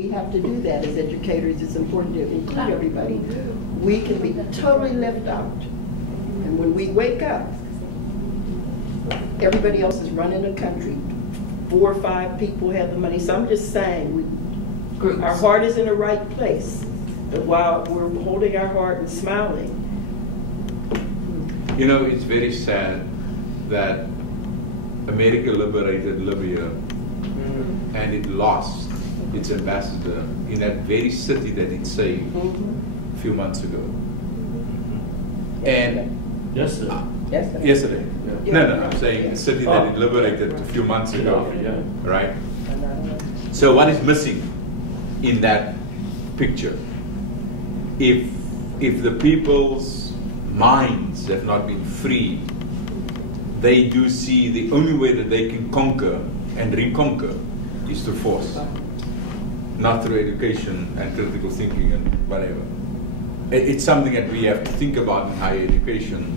We have to do that as educators. It's important to include everybody. We can be totally left out. And when we wake up, everybody else is running the country. 4 or 5 people have the money. So I'm just saying, our heart is in the right place. But while we're holding our heart and smiling. You know, it's very sad that America liberated Libya and it lost its ambassador in that very city that it saved a few months ago. And yesterday. Yeah. No, I'm saying the city that it liberated a few months ago, right? So what is missing in that picture? If the people's minds have not been freed, they do see the only way that they can conquer and reconquer is through force, not through education and critical thinking and whatever. It's something that we have to think about in higher education,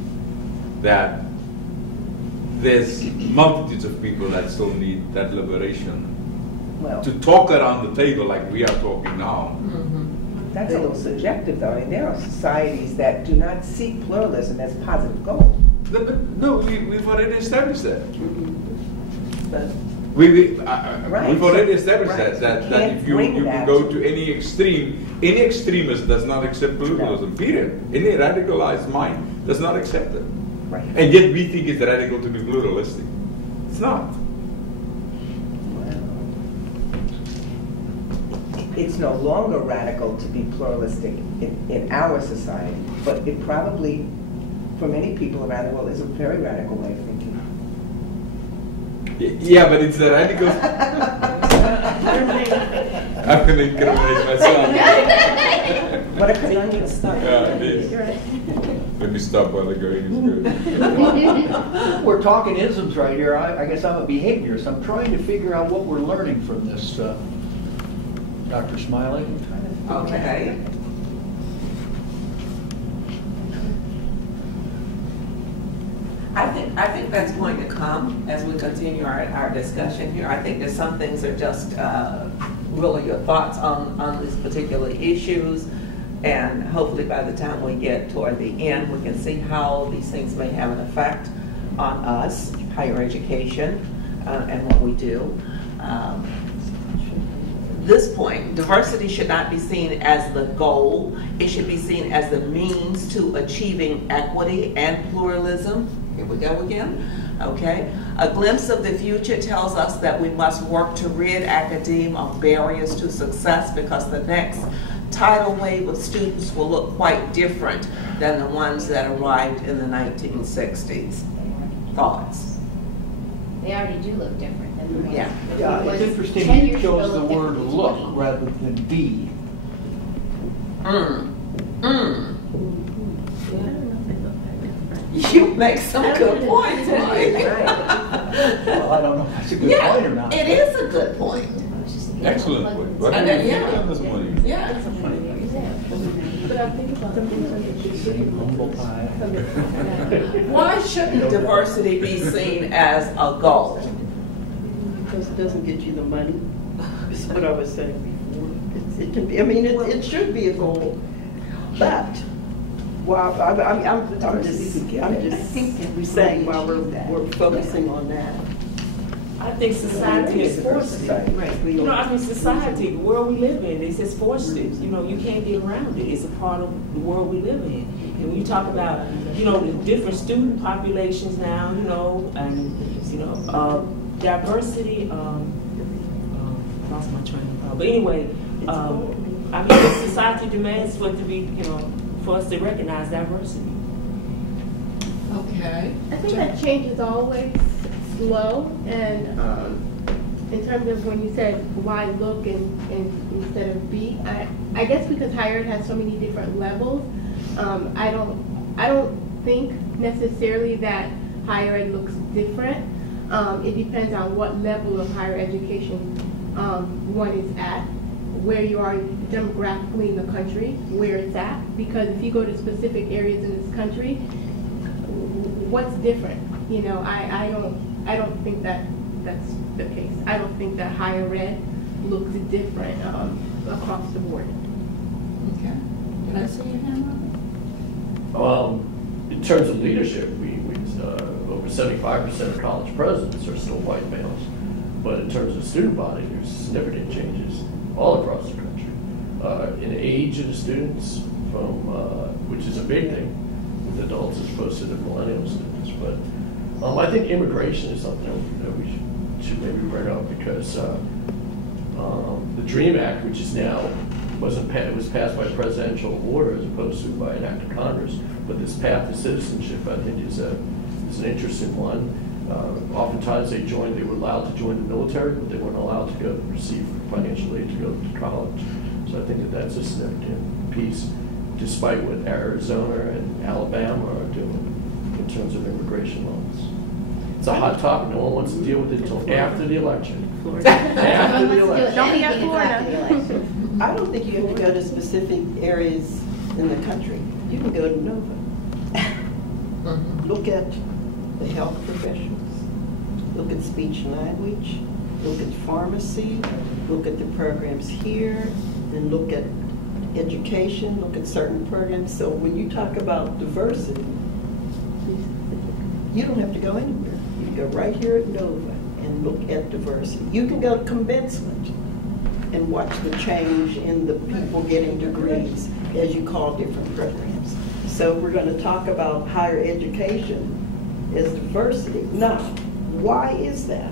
that there's multitudes of people that still need that liberation. Well, to talk around the table like we are talking now. That's a little subjective, though. I mean, there are societies that do not see pluralism as positive goal. No, we've already established that. But We've Right. already established Right. that Can't if you bring that go to- to any extremist does not accept pluralism, period. Any radicalized mind does not accept it. right. And yet we think it's radical to be pluralistic. It's not. It's no longer radical to be pluralistic in our society, but it probably, for many people around the world, is a very radical way of thinking. Yeah, but it's a radical. I'm going to incriminate myself. What a conundrum. Yeah, it is. Let me stop while the going is good. We're talking isms right here. I guess I'm a behaviorist. I'm trying to figure out what we're learning from this. Dr. Smiley? Okay. I think that's going to come as we continue our discussion here. I think that some things are just really your thoughts on these particular issues, and hopefully by the time we get toward the end, we can see how these things may have an effect on us, higher education, and what we do. This point, diversity should not be seen as the goal. It should be seen as the means to achieving equity and pluralism. Here we go again. Okay. A glimpse of the future tells us that we must work to rid academia of barriers to success, because the next tidal wave of students will look quite different than the ones that arrived in the 1960s. Thoughts? They already do look different than the ones. Yeah. Yeah, it's interesting you chose the word look rather than be. You make some good points, Mike. Well, I don't know if that's a good point or not. It is a good point. Excellent point. What And do you then, think yeah. on this morning? Yeah. But I think about Why shouldn't diversity be seen as a goal? Because it doesn't get you the money. It's what I was saying before. It can be, I mean, it should be a goal, but while I'm just saying while we're focusing on that. I think society has forced it. Right. You know, I mean, society, the world we live in, it's just forced it. You know, you can't get around it. It's a part of the world we live in. And when you talk about, you know, the different student populations now, you know, and, you know, diversity, lost my train of thought. But anyway, I mean, society demands for it to be, you know, for us to recognize diversity. Okay. I think that change is always slow, and in terms of when you said why look and instead of be, I guess because higher ed has so many different levels, I don't think necessarily that higher ed looks different. It depends on what level of higher education one is at, where you are demographically in the country, where it's at. Because if you go to specific areas in this country, what's different? You know, I don't think that that's the case. I don't think that higher ed looks different. across the board. Okay. Did I see your hand In terms of leadership, over 75% of college presidents are still white males. But in terms of student body, there's significant changes all across the country. In age of the students, which is a big thing with adults as opposed to the millennial students. But I think immigration is something that we should maybe bring up, because the DREAM Act, which is now was passed by presidential order as opposed to by an act of Congress. But this path to citizenship, I think, is an interesting one. Oftentimes they were allowed to join the military, but they weren't allowed to go receive financial aid to go to college. So I think that's a significant piece, despite what Arizona and Alabama are doing in terms of immigration laws. It's a hot topic. No one wants to deal with it until after the election. After the election. Don't forget Florida. I don't think you have to go to specific areas in the country. You can go to Nova. Look at the health professionals. Look at speech and language. Look at pharmacy. Look at the programs here. And look at education. Look at certain programs. So when you talk about diversity, you don't have to go anywhere. You can go right here at Nova and look at diversity. You can go to commencement and watch the change in the people getting degrees as you call different programs. So we're going to talk about higher education as diversity. Now, why is that?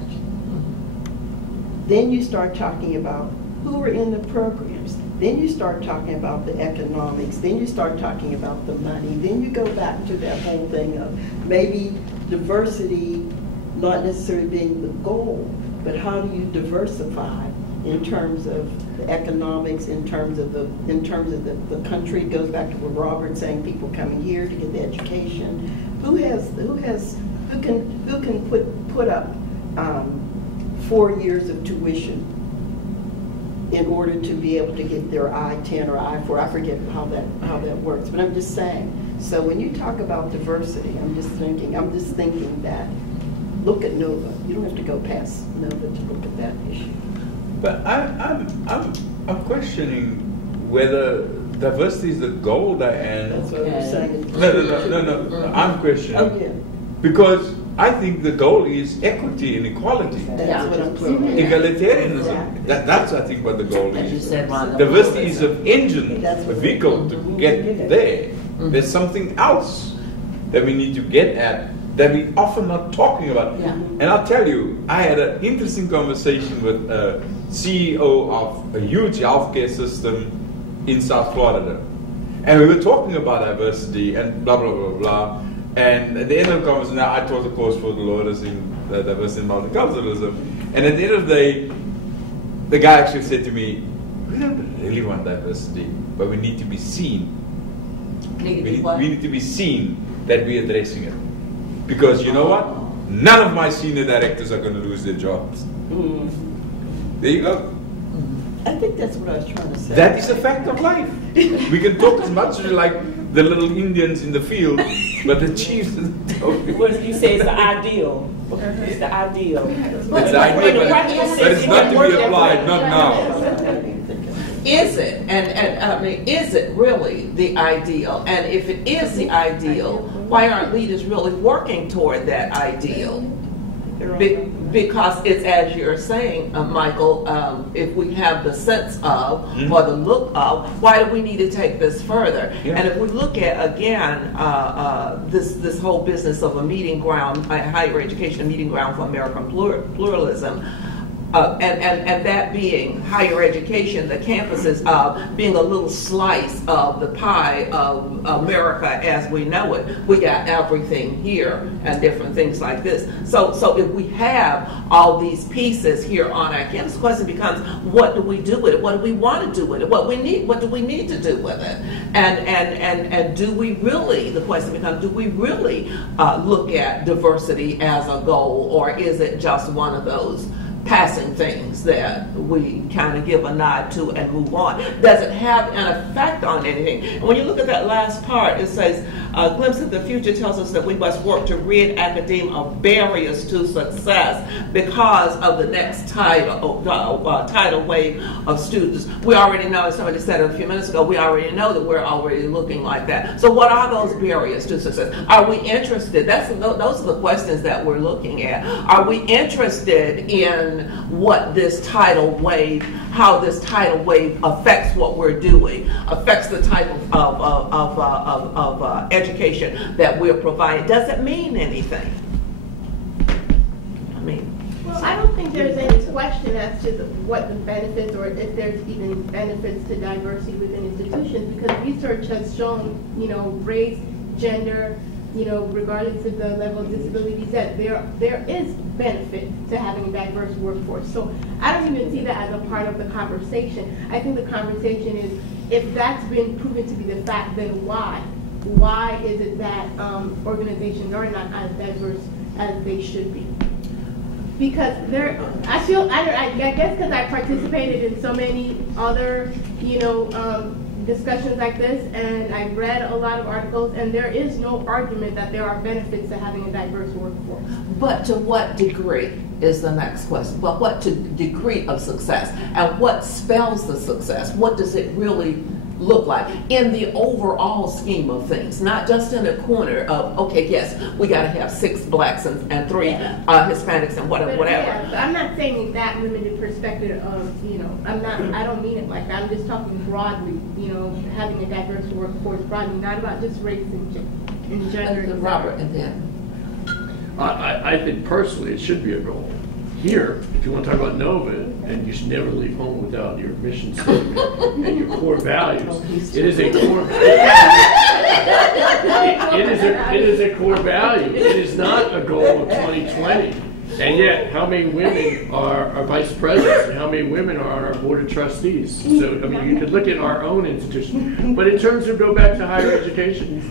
Then you start talking about who are in the programs. Then you start talking about the economics. Then you start talking about the money. Then you go back to that whole thing of maybe diversity not necessarily being the goal, but how do you diversify in terms of the economics, in terms of the country. It goes back to what Robert's saying, people coming here to get the education. Who can put up 4 years of tuition in order to be able to get their I-10 or I-4? I forget how that works, but I'm just saying. So when you talk about diversity, I'm just thinking that look at Nova. You don't have to go past Nova to look at that issue. But I'm questioning whether diversity is the goal, Diane. That's what I'm saying. No. I'm questioning. Oh, yeah. Because I think the goal is equity and equality. That's what I'm saying. Egalitarianism. That's, I think, what the goal As you is. said, Ron, Diversity is an engine, That's a what- vehicle to get there. There's something else that we need to get at that we often not talking about. Yeah. And I'll tell you, I had an interesting conversation with a CEO of a huge healthcare system in South Florida. And we were talking about diversity and blah, blah, blah, blah. And at the end of the conversation, now I taught a course for Dolores in diversity and multiculturalism. And at the end of the day, the guy actually said to me, we don't really want diversity, but we need to be seen. We need to be seen that we're addressing it. Because you know what? None of my senior directors are going to lose their jobs. There you go. I think that's what I was trying to say. That is a fact of life. We can talk as much as we like the little Indians in the field, but the chiefs don't. What you say is the ideal. It's the ideal. It's the idea, but it's not to be applied, not now. Is it? And I mean, is it really the ideal? And if it is the ideal, why aren't leaders really working toward that ideal? Because it's, as you're saying, Michael, if we have the sense of or the look of, why do we need to take this further? Yeah. And if we look at, again, this whole business of a meeting ground, a higher education meeting ground for American pluralism, and that being higher education, the campuses being a little slice of the pie of America as we know it. We got everything here and different things like this. So if we have all these pieces here on our campus, the question becomes, what do we do with it? What do we want to do with it? What do we need to do with it? And do we really, the question becomes, do we really look at diversity as a goal, or is it just one of those passing things that we kind of give a nod to and move on? Does it have an effect on anything? And when you look at that last part, it says A Glimpse of the Future tells us that we must work to rid academia of barriers to success because of the next tidal wave of students. We already know, as somebody said a few minutes ago, we already know that we're already looking like that. So what are those barriers to success? Are we interested? Those are the questions that we're looking at. Are we interested in what this tidal wave, how this tidal wave affects what we're doing, affects the type of education that we're providing? Does it mean anything? Well, I don't think there's any question as to what the benefits, or if there's even benefits to diversity within institutions, because research has shown, race, gender, regardless of the level of disabilities, that there is benefit to having a diverse workforce. So I don't even see that as a part of the conversation. I think the conversation is, if that's been proven to be the fact, then why? Why is it that organizations are not as diverse as they should be? Because I guess because I participated in so many other, discussions like this, and I've read a lot of articles, and there is no argument that there are benefits to having a diverse workforce. But to what degree is the next question? But what degree of success, and what spells the success? What does it really look like in the overall scheme of things, not just in a corner of, okay, yes, we got to have 6 blacks and 3 Hispanics and whatever. Yeah, but I'm not saying in that limited perspective of, I don't mean it like that. I'm just talking broadly, having a diverse workforce broadly, not about just race and gender. And Robert, and then. I think personally it should be a goal. Here, if you want to talk about NOVA, and you should never leave home without your mission statement and your core values, it is a core. It is a core value. It is not a goal of 2020. And yet, how many women are vice presidents, and how many women are on our board of trustees? So, you could look at our own institution. But in terms of go back to higher education,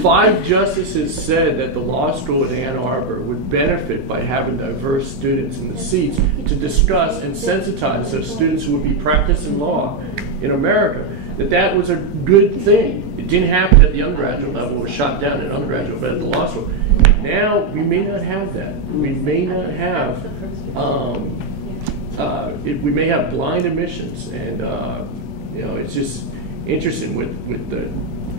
5 justices said that the law school in Ann Arbor would benefit by having diverse students in the seats to discuss and sensitize those students who would be practicing law in America. That was a good thing. It didn't happen at the undergraduate level. It was shot down at undergraduate, but at the law school. Now, we may not have that. We may not have, we may have blind admissions. And, it's just interesting with the,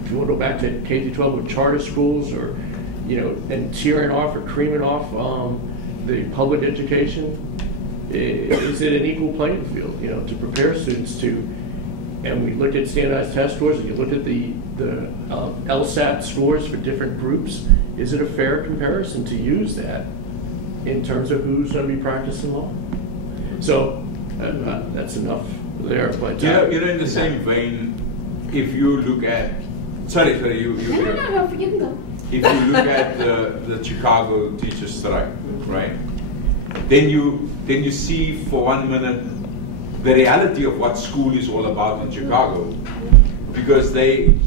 if you want to go back to K-12 with charter schools, or, and tearing off or creaming off the public education, is it an equal playing field, to prepare students to, and we look at standardized test scores, and you look at the LSAT scores for different groups, is it a fair comparison to use that in terms of who's going to be practicing law? So that's enough there. But in the same vein, if you look at, sorry, you No, you can go. If you look at the Chicago teachers strike, right? Then you see for 1 minute the reality of what school is all about in Chicago, because they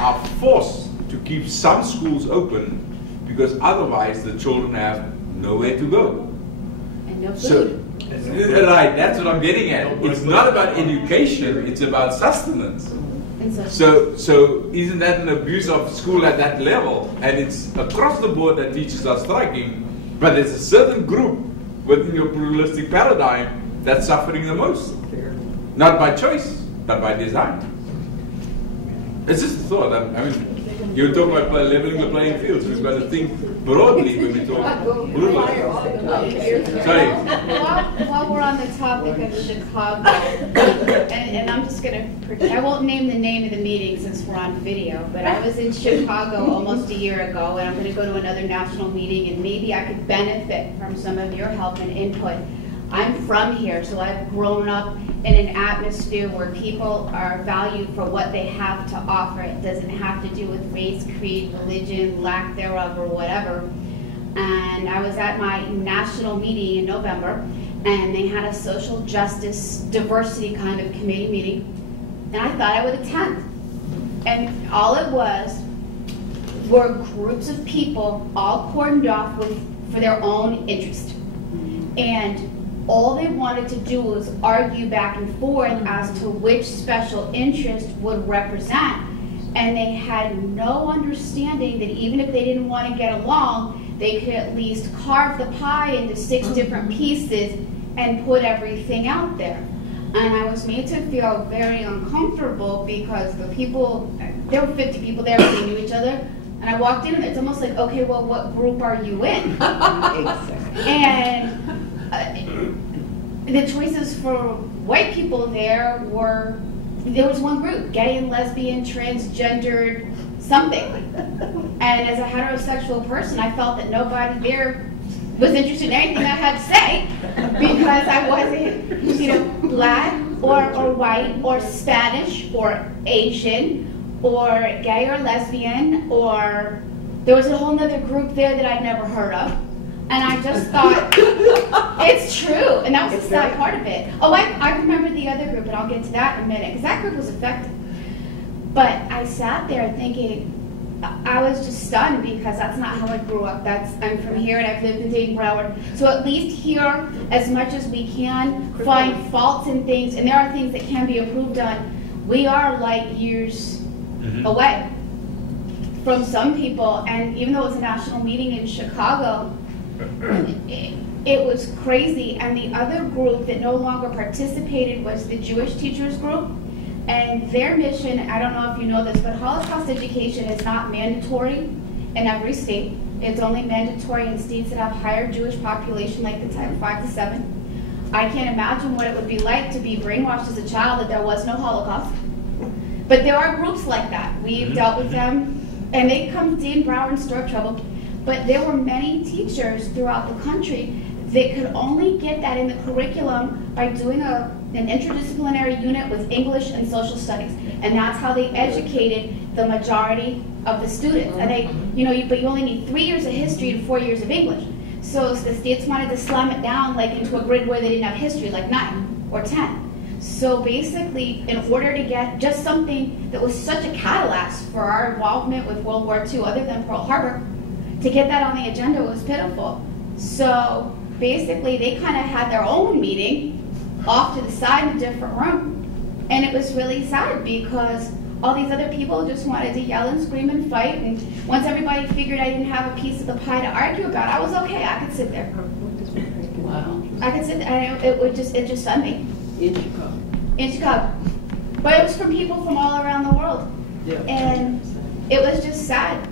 are forced to keep some schools open because otherwise the children have nowhere to go. And no food. Right, that's what I'm getting at. It's not about education, it's about sustenance. So isn't that an abuse of school at that level? And it's across the board that teachers are striking, but there's a certain group within your pluralistic paradigm that's suffering the most. Not by choice, but by design. It's just a thought. You talk about leveling the playing fields. We've got to think broadly when we talk pluralism. Sorry. While we're on the topic of Chicago, and I'm just going to, I won't name the name of the meeting since we're on video, but I was in Chicago almost a year ago, and I'm going to go to another national meeting, and maybe I could benefit from some of your help and input. I'm from here, so I've grown up in an atmosphere where people are valued for what they have to offer. It doesn't have to do with race, creed, religion, lack thereof, or whatever. And I was at my national meeting in November, and they had a social justice diversity kind of committee meeting, and I thought I would attend. And all it was were groups of people all cordoned off for their own interest. And all they wanted to do was argue back and forth as to which special interest would represent. and they had no understanding that even if they didn't want to get along, they could at least carve the pie into 6 different pieces and put everything out there. And I was made to feel very uncomfortable because the people, there were 50 people there, they knew each other. And I walked in and it's almost like, okay, well, what group are you in? Exactly. And the choices for white people there were, there was one group, gay and lesbian, transgendered, something. And as a heterosexual person, I felt that nobody there was interested in anything I had to say because I wasn't, black or white or Spanish or Asian or gay or lesbian, or there was a whole other group there that I'd never heard of. And I just thought, it's true. And that was the sad part of it. Oh, I remember the other group, and I'll get to that in a minute, because that group was affected. But I sat there thinking, I was just stunned because that's not how I grew up. I'm from here and I've lived in Dayton, Broward. So at least here, as much as we can, find faults in things, and there are things that can be improved on, we are light years away from some people. And even though it was a national meeting in Chicago, it was crazy. And the other group that no longer participated was the Jewish teachers group. And their mission, I don't know if you know this, but Holocaust education is not mandatory in every state. It's only mandatory in states that have higher Jewish population, like the type 5 to 7. I can't imagine what it would be like to be brainwashed as a child that there was no Holocaust. But there are groups like that. We've dealt with them, and they come to Dayton, Broward, and stir up trouble. But there were many teachers throughout the country that could only get that in the curriculum by doing an interdisciplinary unit with English and social studies. And that's how they educated the majority of the students. And they, but you only need 3 years of history and 4 years of English. So the states wanted to slam it down like into a grid where they didn't have history, like 9 or 10. So basically, in order to get just something that was such a catalyst for our involvement with World War II, other than Pearl Harbor, to get that on the agenda was pitiful. So basically, they kind of had their own meeting off to the side in a different room. And it was really sad because all these other people just wanted to yell and scream and fight. And once everybody figured I didn't have a piece of the pie to argue about, I was okay. I could sit there. Wow. I could sit there. It just stunned me. In Chicago. In Chicago. But it was from people from all around the world. Yeah. And it was just sad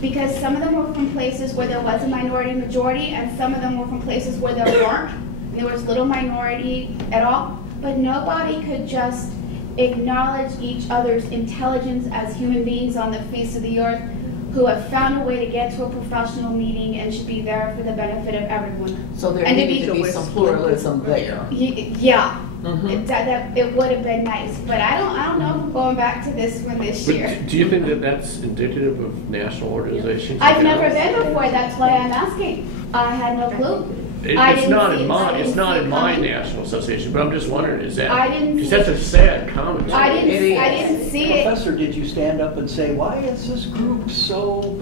because some of them were from places where there was a minority majority, and some of them were from places where there weren't. There was little minority at all, but nobody could just acknowledge each other's intelligence as human beings on the face of the earth who have found a way to get to a professional meeting and should be there for the benefit of everyone. So there needed to be some pluralism there. Yeah. It would have been nice, but I don't know if we're going back to this one this year. Do you think that that's indicative of national organizations? I've never been before, that's why I'm asking. I had no clue. It's not in my national association, but I'm just wondering, is that, because that's a sad comment. I didn't see it. Professor, did you stand up and say, why is this group so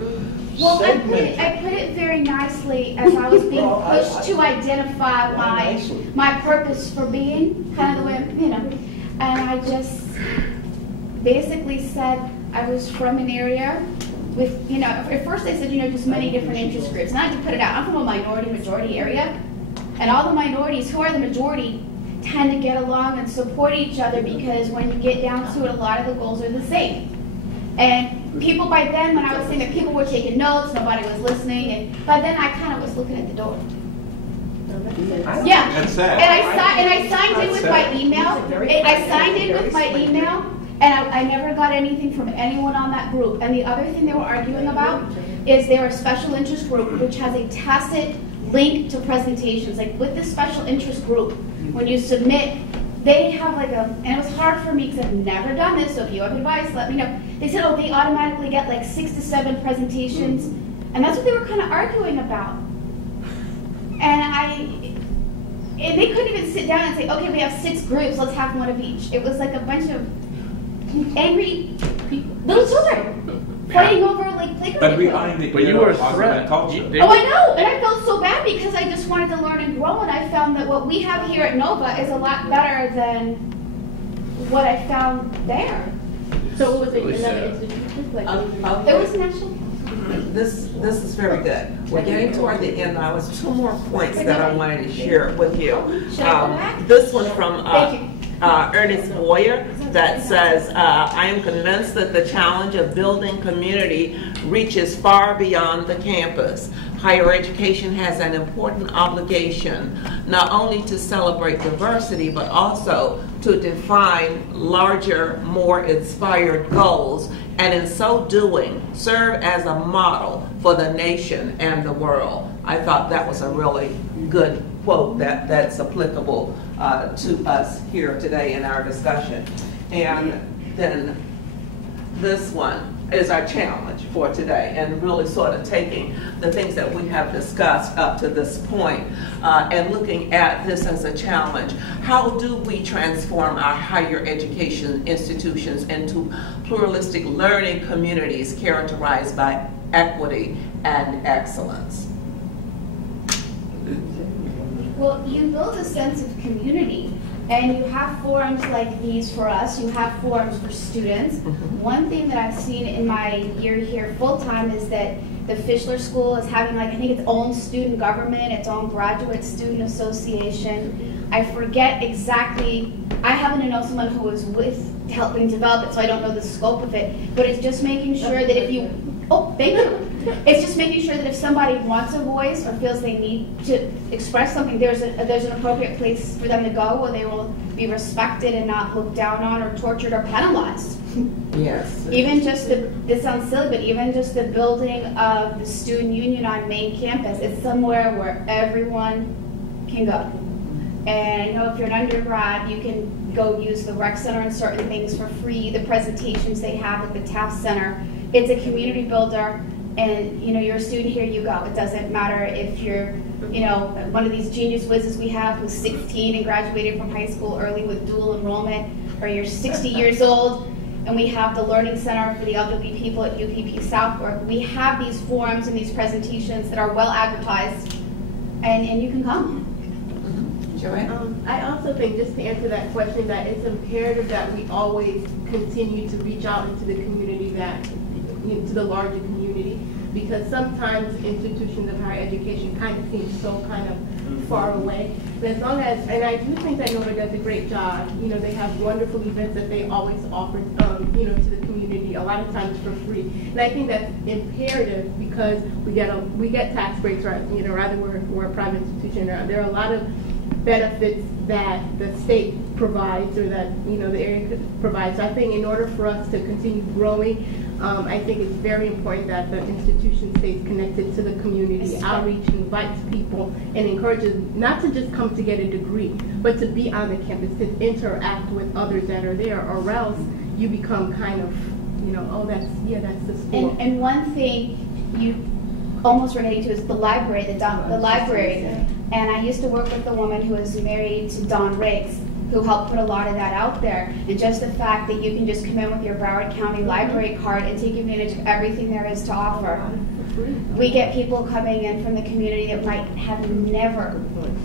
Well, segmented? I put it very nicely as I was being pushed to identify my purpose for being, kind of the way, and I just basically said I was from an area with, at first I said, just many different interest groups. And I had to put it out. I'm from a minority-majority area. And all the minorities, who are the majority, tend to get along and support each other because when you get down to it, a lot of the goals are the same. And people by then, when I was saying that people were taking notes, nobody was listening, and by then I kind of was looking at the door. Yeah. That's sad. And I signed in with my email. I signed in with my email. And I never got anything from anyone on that group. And the other thing they were arguing about is they're a special interest group which has a tacit link to presentations. Like with the special interest group, when you submit, they have and it was hard for me because I've never done this, so if you have advice, let me know. They said, they automatically get 6 to 7 presentations. And that's what they were kind of arguing about. And they couldn't even sit down and say, okay, we have 6 groups, let's have one of each. It was like a bunch of angry little children fighting over playground. But we are in the era of argument culture. Oh, I know, and I felt so bad because I just wanted to learn and grow, and I found that what we have here at Nova is a lot better than what I found there. So it was really another sad. institution? Like It was national. This is very good. We're getting toward the end. I was two more points that I wanted to share with you. This one from Ernest Boyer that says, I am convinced that the challenge of building community reaches far beyond the campus. Higher education has an important obligation not only to celebrate diversity, but also to define larger, more inspired goals, and in so doing, serve as a model for the nation and the world. I thought that was a really good quote that's applicable to us here today in our discussion. And then this one is our challenge for today, and really sort of taking the things that we have discussed up to this point and looking at this as a challenge. How do we transform our higher education institutions into pluralistic learning communities characterized by equity and excellence? Well, you build a sense of community, and you have forums like these for us, you have forums for students. One thing that I've seen in my year here full-time is that the Fischler School is having, like, I think its own student government, its own graduate student association. I forget exactly, I happen to know someone who was with helping develop it, so I don't know the scope of it, but it's just making sure that if you, oh, thank you. It's just making sure that if somebody wants a voice or feels they need to express something, there's an appropriate place for them to go where they will be respected and not looked down on or tortured or penalized. Yes. Even just this sounds silly, but even just the building of the student union on main campus, it's somewhere where everyone can go. And I know if you're an undergrad, you can go use the rec center and certain things for free, the presentations they have at the Taft Center. It's a community builder. And you're a student, here you go. It doesn't matter if you're, one of these genius whizzes we have who's 16 and graduated from high school early with dual enrollment, or you're 60 years old, and we have the Learning Center for the elderly people at UPP Southwark. We have these forums and these presentations that are well advertised, and you can come. Joanne? I also think, just to answer that question, that it's imperative that we always continue to reach out into the community, to the larger community, because sometimes institutions of higher education kind of seem so far away. But as long as, and I do think that NOVA does a great job. They have wonderful events that they always offer, to the community, a lot of times for free. And I think that's imperative because we get tax breaks, right? Rather we're a private institution. There are a lot of benefits that the state provides, or that the area provides. So I think in order for us to continue growing, I think it's very important that the institution stays connected to the community, outreach, invites people, and encourages not to just come to get a degree, but to be on the campus, to interact with others that are there, or else you become oh, that's the school. And one thing you almost related to is the library, the library. And I used to work with a woman who was married to Don Riggs, who helped put a lot of that out there. And just the fact that you can just come in with your Broward County library card and take advantage of everything there is to offer. We get people coming in from the community that might have never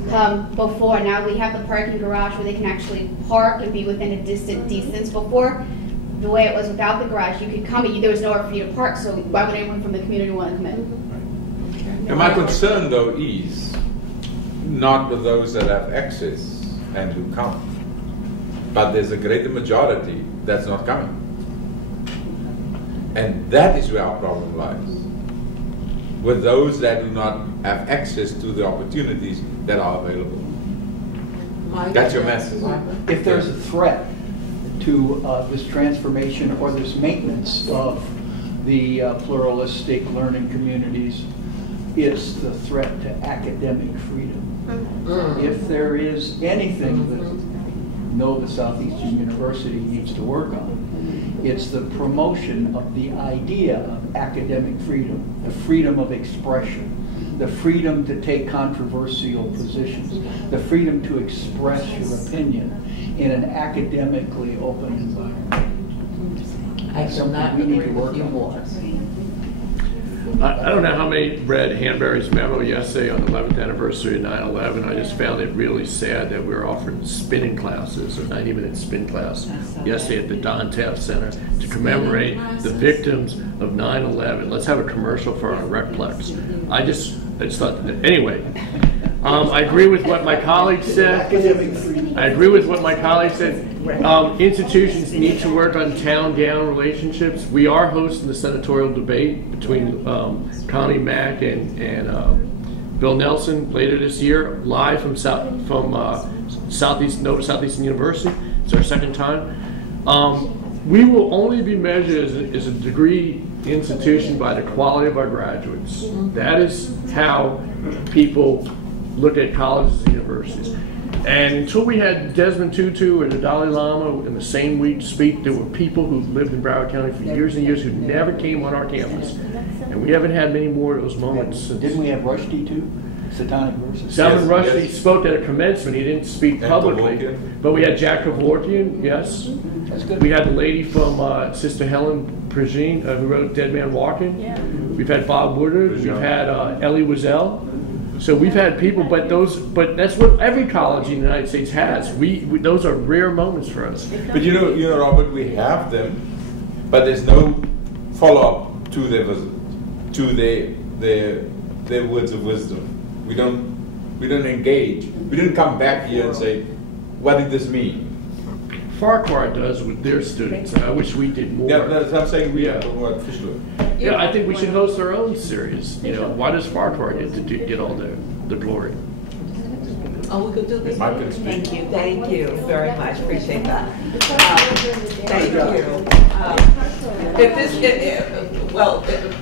come before. Now we have the parking garage where they can actually park and be within a distant distance. Before, the way it was without the garage, you could come, there was nowhere for you to park, so why would anyone from the community want to come in? And my concern, though, is not with those that have access and who come, but there's a greater majority that's not coming. And that is where our problem lies, with those that do not have access to the opportunities that are available. That's your message. If there's a threat to this transformation or this maintenance of the pluralistic learning communities, it's the threat to academic freedom. If there is anything that NOVA Southeastern University needs to work on, it's the promotion of the idea of academic freedom, the freedom of expression, the freedom to take controversial positions, the freedom to express your opinion in an academically open environment. I shall not agree with you more. I don't know how many read Hanbury's memo yesterday on the 11th anniversary of 9/11. I just found it really sad that we were offering spinning classes, a 90-minute spin class, yesterday at the Don Taft Center to commemorate the victims of 9/11. Let's have a commercial for our Recplex. I just thought that, anyway. I agree with what my colleague said. Institutions need to work on town-down relationships. We are hosting the senatorial debate between Connie Mack and Bill Nelson later this year, live from Nova Southeastern University. It's our second time. We will only be measured as a degree institution by the quality of our graduates. That is how people look at colleges and universities. And until we had Desmond Tutu or the Dalai Lama in the same week speak, there were people who lived in Broward County for years and years who never came on our campus. And we haven't had many more of those moments since. Didn't we have Rushdie too? Satanic verses. Salman Rushdie spoke at a commencement. He didn't speak publicly. But we had Jack Kevorkian, yes. That's good. We had the lady from Sister Helen Prigine, who wrote Dead Man Walking. Yeah. We've had Bob Woodard. We've had Elie Wiesel. So we've had people, but that's what every college in the United States has. Those are rare moments for us. But you know, Robert, we have them, but there's no follow-up to their words of wisdom. We don't engage. We didn't come back here and say, what did this mean? Farquhar does with their students, and I wish we did more. Yeah, that's what I'm saying. We are officially. Yeah, I think we should host our own series. Why does Farquhar get to get all the glory? Oh, we could do this. Mike can speak. Thank you very much. Appreciate that. Thank you.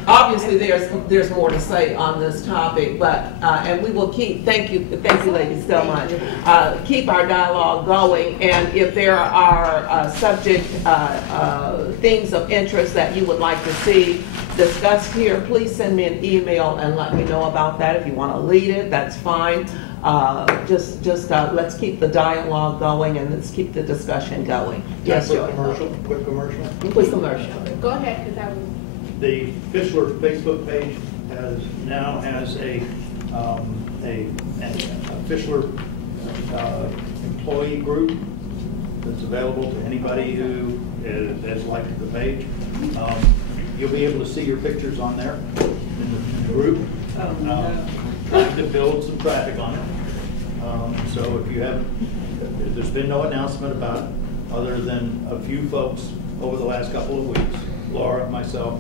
Obviously there's more to say on this topic, but and we will keep. Thank you, ladies, so much. Keep our dialogue going, and if there are subject things of interest that you would like to see discussed here, please send me an email and let me know about that. If you want to lead it, that's fine. Let's keep the dialogue going and let's keep the discussion going. Yes, quick Joey. commercial. Quick commercial. Go ahead, because I was. The Fischler Facebook page now has a Fischler employee group that's available to anybody who has liked the page. You'll be able to see your pictures on there in the group. Trying to build some traffic on it. So if you have, there's been no announcement about it other than a few folks over the last couple of weeks, Laura, myself,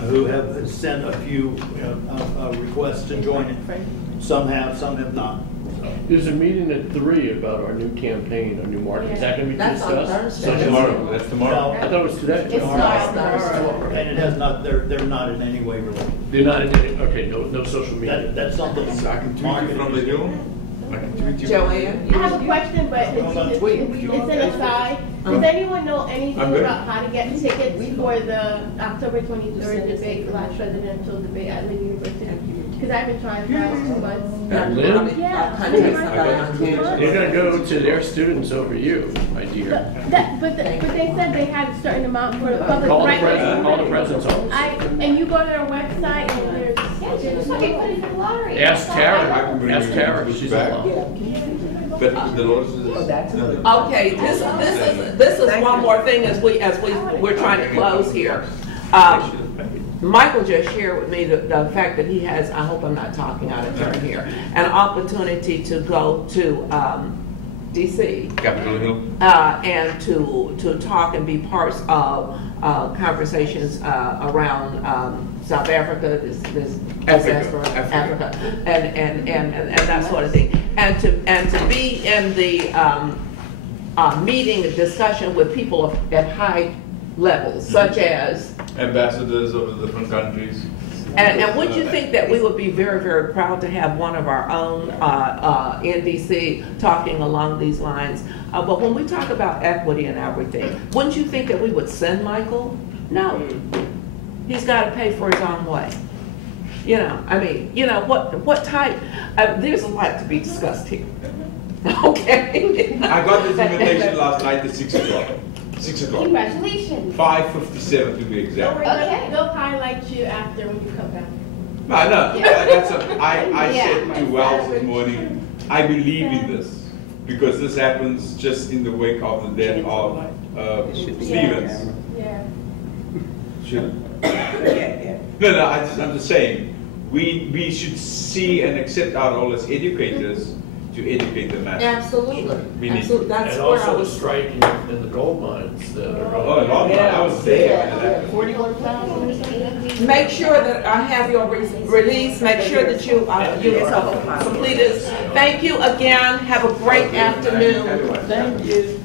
who have sent a few requests to join it. Some have not. So. There's a meeting at 3 about our new campaign, our new market. Is that going to be That's discussed? on Thursday. That's tomorrow. I thought it was today. It's tomorrow. And it has not. They're not in any way related. They're not in any. Okay, no social media. That's something. So I can tweet you from the Zoom. I can tweet you. Joanne, I have a question, but it's an aside. Does anyone know anything about how to get tickets for the October 23rd debate, last presidential debate at Lynn University? Because I've been trying for the last 2 months. At Lynn? Yeah. They're going to go to their students over you, my dear. But they said they had a certain amount for the public. Call the president's office. And you go to their website and there's. Ask Tara. Ask Tara. She's back. But the Lord says. okay, this is one more thing as we're trying to close here. Michael just shared with me the fact that he has, I hope I'm not talking out of turn here, an opportunity to go to DC, Capitol Hill, and to talk and be parts of conversations around South Africa, Africa, and that sort of thing, and to be in the meeting, discussion with people at high levels, such as ambassadors of the different countries. And would you think that we would be very, very proud to have one of our own in DC talking along these lines? But when we talk about equity and everything, wouldn't you think that we would send Michael? No. He's got to pay for his own way. What type? There's a lot to be discussed here. Okay. I got this invitation last night at 6 o'clock. 6 o'clock. Congratulations. 5:57 to be exact. Okay. They'll highlight you after when you come back. I know. I Yeah. said to Wells this morning, I believe in this because this happens just in the wake of the death of Stevens. Yeah. Should Yeah. No, I'm just saying, we should see and accept our role as educators to educate the masses. Absolutely. We need- Absolutely. That's And where I also the was. striking in the gold mines that are Oh, a long time. I was there when it happened. 41,000 or something? Make sure that I have your release, make sure that you complete this. Thank you again, have a great afternoon. Thank you.